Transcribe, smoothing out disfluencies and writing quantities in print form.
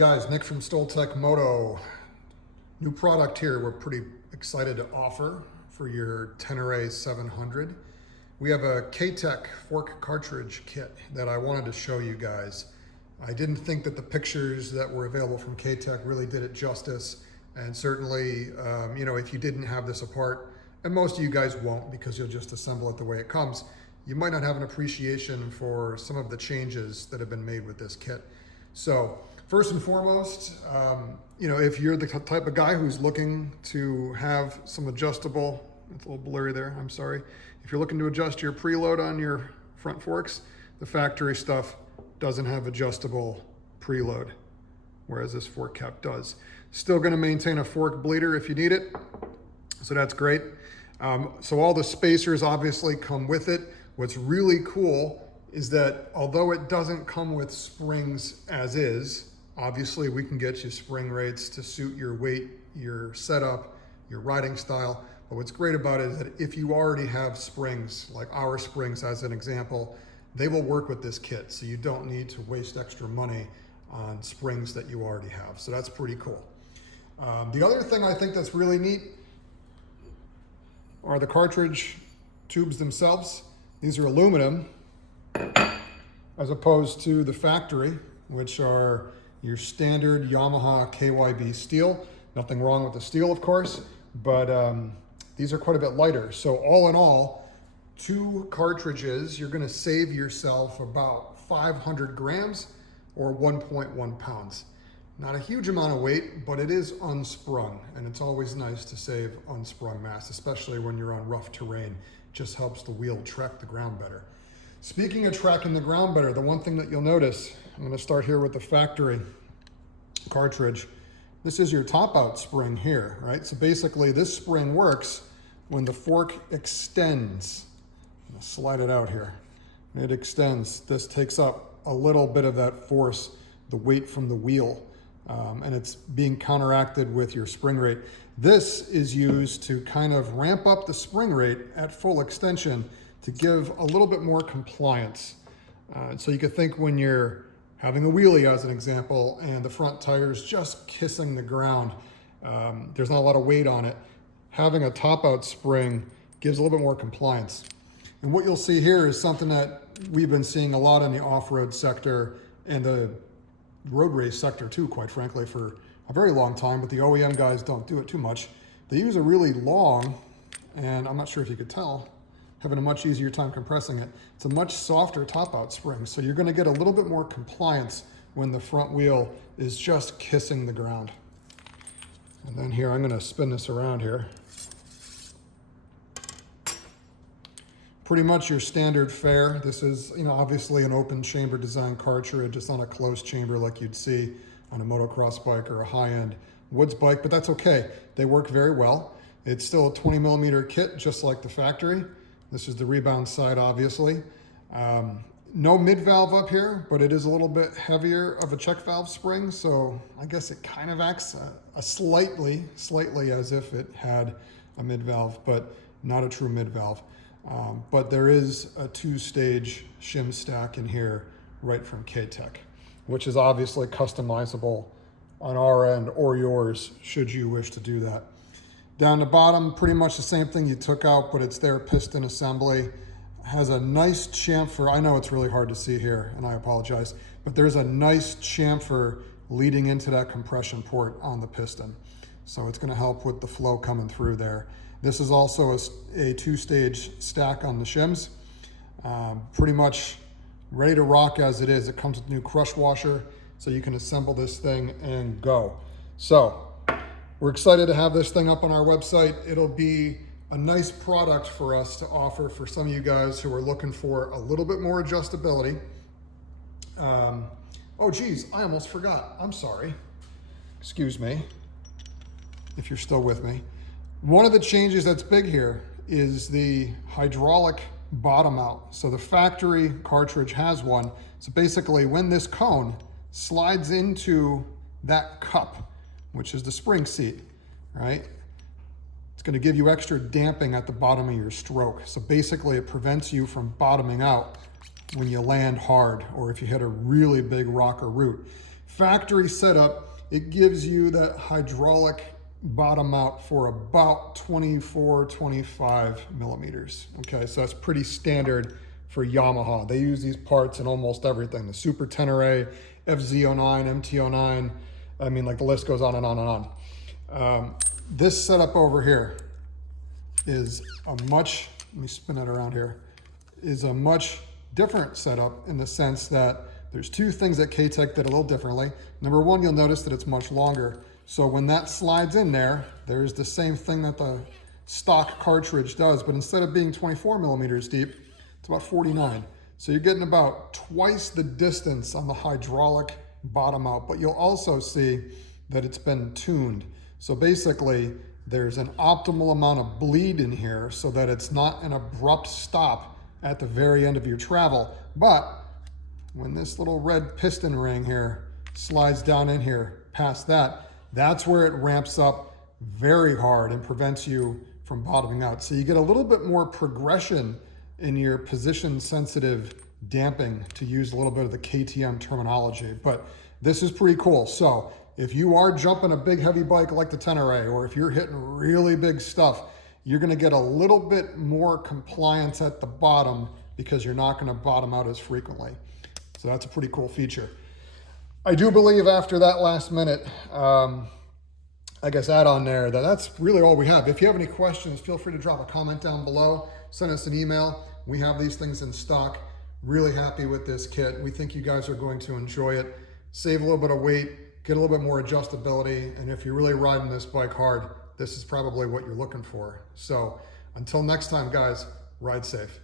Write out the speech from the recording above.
guys, Nick from Stoltech Moto. New product here we're pretty excited to offer for your Ténéré 700. We have a K-Tech fork cartridge kit that I wanted to show you guys. I didn't think that the pictures that were available from K-Tech really did it justice, and certainly if you didn't have this apart, and most of you guys won't because you'll just assemble it the way it comes, you might not have an appreciation for some of the changes that have been made with this kit. So first and foremost, if you're the type of guy who's looking to have some adjustable, it's a little blurry there, I'm sorry. If you're looking to adjust your preload on your front forks, the factory stuff doesn't have adjustable preload, whereas this fork cap does. Still gonna maintain a fork bleeder if you need it, so that's great. So all the spacers obviously come with it. What's really cool is that although it doesn't come with springs as is, obviously we can get you spring rates to suit your weight, your setup, your riding style. But what's great about it is that if you already have springs, like our springs as an example, they will work with this kit. So you don't need to waste extra money on springs that you already have. So that's pretty cool. The other thing I think that's really neat are the cartridge tubes themselves. These are aluminum as opposed to the factory, which are your standard Yamaha KYB steel. Nothing wrong with the steel, of course, but these are quite a bit lighter. So all in all, 2 cartridges, you're gonna save yourself about 500 grams or 1.1 pounds. Not a huge amount of weight, but it is unsprung, and it's always nice to save unsprung mass, especially when you're on rough terrain. Just helps the wheel track the ground better. Speaking of tracking the ground better, the one thing that you'll notice, I'm gonna start here with the factory cartridge. This is your top out spring here, right? So basically this spring works when the fork extends. I'm gonna slide it out here. When it extends, this takes up a little bit of that force, the weight from the wheel, and it's being counteracted with your spring rate. This is used to kind of ramp up the spring rate at full extension to give a little bit more compliance. So you could think when you're having a wheelie as an example and the front tire's just kissing the ground, there's not a lot of weight on it. Having a top out spring gives a little bit more compliance. And what you'll see here is something that we've been seeing a lot in the off-road sector and the road race sector too, quite frankly, for a very long time, but the OEM guys don't do it too much. They use a really long, and I'm not sure if you could tell, having a much easier time compressing it. It's a much softer top out spring, so you're gonna get a little bit more compliance when the front wheel is just kissing the ground. And then here, I'm gonna spin this around here. Pretty much your standard fare. This is, obviously an open chamber design cartridge. It's not a closed chamber like you'd see on a motocross bike or a high-end woods bike, but that's okay. They work very well. It's still a 20 millimeter kit, just like the factory. This is the rebound side, obviously. No mid valve up here, but it is a little bit heavier of a check valve spring, so I guess it kind of acts slightly as if it had a mid valve, but not a true mid valve. But there is a 2-stage shim stack in here right from K-Tech, which is obviously customizable on our end or yours should you wish to do that. Down the bottom, pretty much the same thing you took out, but it's their piston assembly. Has a nice chamfer. I know it's really hard to see here, and I apologize, but there's a nice chamfer leading into that compression port on the piston. So it's gonna help with the flow coming through there. This is also a 2-stage stack on the shims. Pretty much ready to rock as it is. It comes with a new crush washer, so you can assemble this thing and go. So we're excited to have this thing up on our website. It'll be a nice product for us to offer for some of you guys who are looking for a little bit more adjustability. Oh geez, I almost forgot. I'm sorry. Excuse me, if you're still with me. One of the changes that's big here is the hydraulic bottom out. So the factory cartridge has one. So basically when this cone slides into that cup, which is the spring seat, right? It's gonna give you extra damping at the bottom of your stroke. So basically it prevents you from bottoming out when you land hard or if you hit a really big rock or root. Factory setup, it gives you that hydraulic bottom out for about 24, 25 millimeters. Okay, so that's pretty standard for Yamaha. They use these parts in almost everything. The Super Ténéré, FZ09, MT09, I mean, like the list goes on and on and on. This setup over here is a much, let me spin it around here, is a much different setup in the sense that there's two things that K-Tech did a little differently. Number one, you'll notice that it's much longer. So when that slides in there, there's the same thing that the stock cartridge does, but instead of being 24 millimeters deep, it's about 49. So you're getting about twice the distance on the hydraulic bottom out, but you'll also see that it's been tuned. So basically, there's an optimal amount of bleed in here so that it's not an abrupt stop at the very end of your travel. But when this little red piston ring here slides down in here past that, that's where it ramps up very hard and prevents you from bottoming out. So you get a little bit more progression in your position sensitive damping, to use a little bit of the KTM terminology. But this is pretty cool. So if you are jumping a big heavy bike like the Tenere, or if you're hitting really big stuff, you're gonna get a little bit more compliance at the bottom because you're not gonna bottom out as frequently. So that's a pretty cool feature. I do believe after that last minute, I guess add on there, that's really all we have. If you have any questions, feel free to drop a comment down below, send us an email. We have these things in stock. Really happy with this kit. We think you guys are going to enjoy it. Save a little bit of weight, get a little bit more adjustability, and if you're really riding this bike hard, this is probably what you're looking for. So until next time, guys, ride safe.